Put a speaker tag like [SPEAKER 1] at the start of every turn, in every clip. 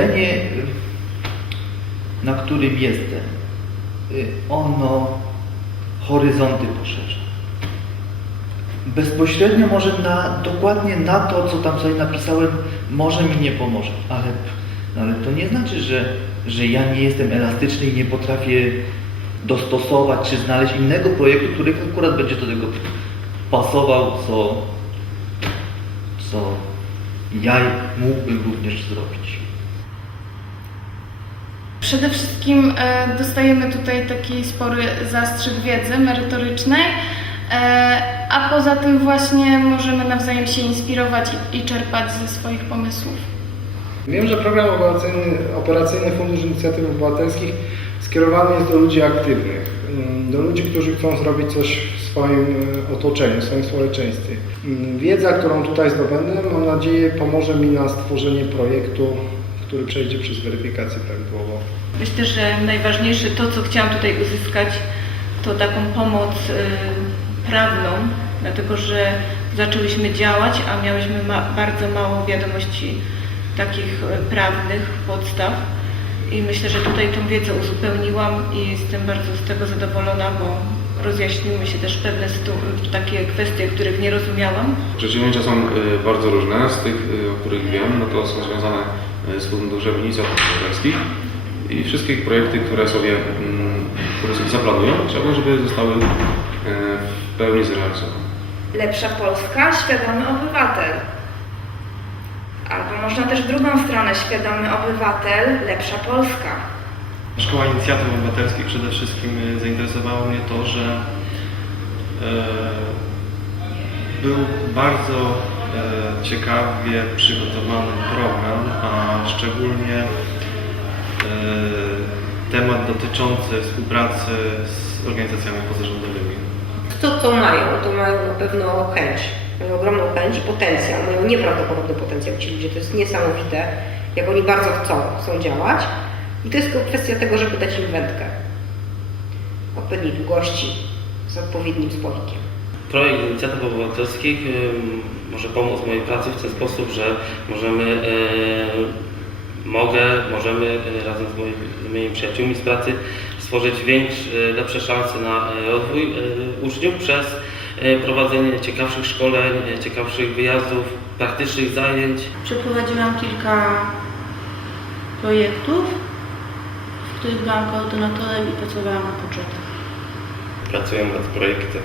[SPEAKER 1] y, na którym jestem, y, ono horyzonty poszerza. Bezpośrednio może na, dokładnie na to, co tam sobie napisałem, może mi nie pomoże, ale, no ale to nie znaczy, że, że ja nie jestem elastyczny i nie potrafię dostosować czy znaleźć innego projektu, który akurat będzie do tego pasował, co, co ja mógłbym również zrobić.
[SPEAKER 2] Przede wszystkim e, dostajemy tutaj taki spory zastrzyk wiedzy merytorycznej, e, a poza tym właśnie możemy nawzajem się inspirować i, czerpać ze swoich pomysłów.
[SPEAKER 3] Wiem, że program operacyjny, operacyjny Fundusz Inicjatyw Obywatelskich skierowany jest do ludzi aktywnych, mm, do ludzi, którzy chcą zrobić coś w swoim e, otoczeniu, w swoim społeczeństwie. Mm, Wiedza, którą tutaj zdobędę, mam nadzieję, pomoże mi na stworzenie projektu, który przejdzie przez weryfikację prawidłową.
[SPEAKER 4] Myślę, że najważniejsze to, co chciałam tutaj uzyskać, to taką pomoc y, prawną, dlatego że zaczęłyśmy działać, a miałyśmy ma bardzo mało wiadomości takich y, prawnych podstaw. I myślę, że tutaj tą wiedzę uzupełniłam i jestem bardzo z tego zadowolona, bo rozjaśniły się też pewne takie kwestie, których nie rozumiałam.
[SPEAKER 5] Przedsięwzięcia są y, bardzo różne. Z tych, y, o których wiem, no to są związane y, z Funduszem Inicjatyw Obywatelskich i wszystkie projekty, które sobie, mm, które sobie zaplanują, chciałbym, żeby zostały w pełni zrealizowane.
[SPEAKER 6] Lepsza Polska, świadomy obywatel. Albo można też w drugą stronę, świadomy obywatel, lepsza Polska.
[SPEAKER 7] Szkoła Inicjatyw Obywatelskich przede wszystkim e, zainteresowało mnie to, że e, był bardzo e, ciekawie przygotowany program, a szczególnie temat dotyczący współpracy z organizacjami pozarządowymi.
[SPEAKER 8] To, co mają, to mają na pewno chęć. Mają ogromną chęć i potencjał. Mają nieprawdopodobny potencjał ci ludzie. To jest niesamowite, jak oni bardzo chcą, chcą działać. I to jest tylko kwestia tego, żeby dać im wędkę. Odpowiedniej długości, z odpowiednim spławikiem.
[SPEAKER 9] Projekt inicjatyw obywatelskich może pomóc mojej pracy w ten sposób, że możemy, y, mogę, możemy y, razem z moimi, z moimi przyjaciółmi z pracy stworzyć większe, lepsze szanse na y, rozwój y, uczniów przez y, prowadzenie ciekawszych szkoleń, ciekawszych wyjazdów, praktycznych zajęć.
[SPEAKER 10] Przeprowadziłam kilka projektów, w których byłam koordynatorem i pracowałam na budżetach.
[SPEAKER 11] Pracuję nad projektem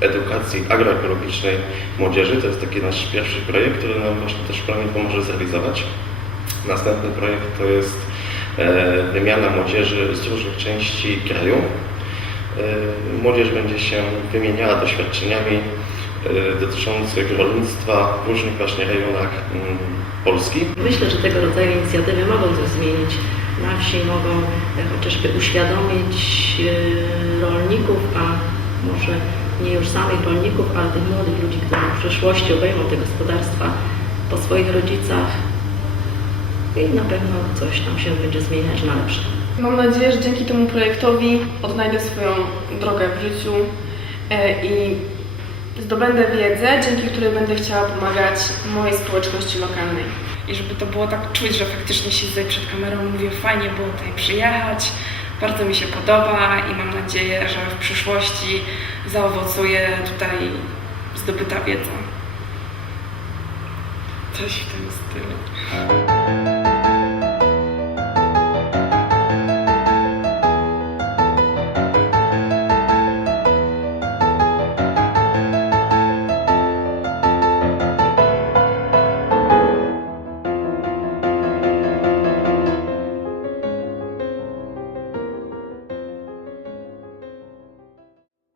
[SPEAKER 11] edukacji agroekologicznej młodzieży. To jest taki nasz pierwszy projekt, który nam właśnie to szkolenie pomoże zrealizować. Następny projekt to jest e, wymiana młodzieży z różnych części kraju. E, Młodzież będzie się wymieniała doświadczeniami e, dotyczących rolnictwa w różnych właśnie rejonach mm, Polski.
[SPEAKER 8] Myślę, że tego rodzaju inicjatywy mogą coś zmienić na wsi, mogą e, chociażby uświadomić e, rolników, a może nie już samych rolników, ale tych młodych ludzi, którzy w przyszłości obejmą te gospodarstwa po swoich rodzicach. I na pewno coś tam się będzie zmieniać na lepsze.
[SPEAKER 2] Mam nadzieję, że dzięki temu projektowi odnajdę swoją drogę w życiu e, i zdobędę wiedzę, dzięki której będę chciała pomagać mojej społeczności lokalnej.
[SPEAKER 12] i żeby to było tak czuć, że faktycznie siedzę przed kamerą mówię, fajnie było tutaj przyjechać, bardzo mi się podoba i mam nadzieję, że w przyszłości zaowocuje tutaj zdobyta wiedza. Coś w tym stylu.